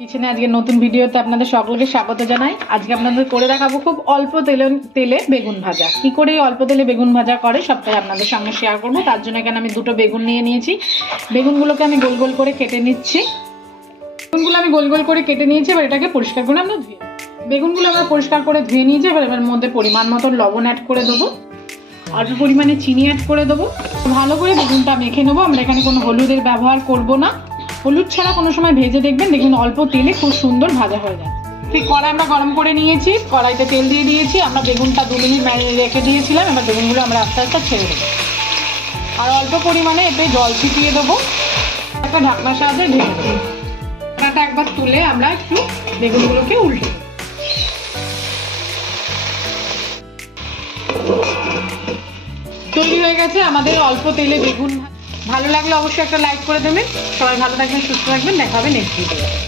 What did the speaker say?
কিচেনে আজকে নতুন ভিডিওতে আপনাদের সকলকে স্বাগত জানাই। আজকে আপনাদের করে দেখাবো খুব অল্প তেলে তেলে বেগুন ভাজা। কি করে অল্প তেলে বেগুন ভাজা করে সবটাই আপনাদের সঙ্গে শেয়ার করব। তার জন্য এখানে আমি দুটো বেগুন নিয়ে নিয়েছি। বেগুনগুলোকে আমি গোল গোল করে কেটে নিচ্ছি। বেগুনগুলো আমি গোল গোল করে কেটে নিয়েছি, এবার এটাকে পরিষ্কার করে আমরা ধুয়ে বেগুনগুলো আমরা পরিষ্কার করে ধুয়ে নিয়েছি, এবার এবার মধ্যে পরিমাণ মতো লবণ অ্যাড করে দেবো। অল্প পরিমাণে চিনি অ্যাড করে দেবো। ভালো করে বেগুনটা মেখে নেব। আমরা এখানে কোনো হলুদের ব্যবহার করব না। হলুদ ছাড়া কোনো সময় ভেজে দেখবেন দেখবেন অল্প তেলে খুব সুন্দর ভাজা হয়ে যায় ঠিক কড়াই আমরা গরম করে নিয়েছি, কড়াইতে তেল দিয়ে দিয়েছি, আমরা বেগুনটা দু মিনিট ম্যারিনেট রেখে দিয়েছিলাম, এবার বেগুনগুলো আমরা আস্তে আস্তে ছেড়ে দেবো আর অল্প পরিমাণে এতে জল ছিটিয়ে দেবো একটা ঢাকনার সাহায্যে ঢেকে দেবো একবার তুলে আমরা একটু বেগুনগুলোকে উল্টে। তৈরি হয়ে গেছে আমাদের অল্প তেলে বেগুন। ভালো লাগলে অবশ্যই একটা লাইক করে দেবেন। সবাই ভালো থাকবেন, সুস্থ থাকবেন, দেখা হবে নেক্সট ভিডিও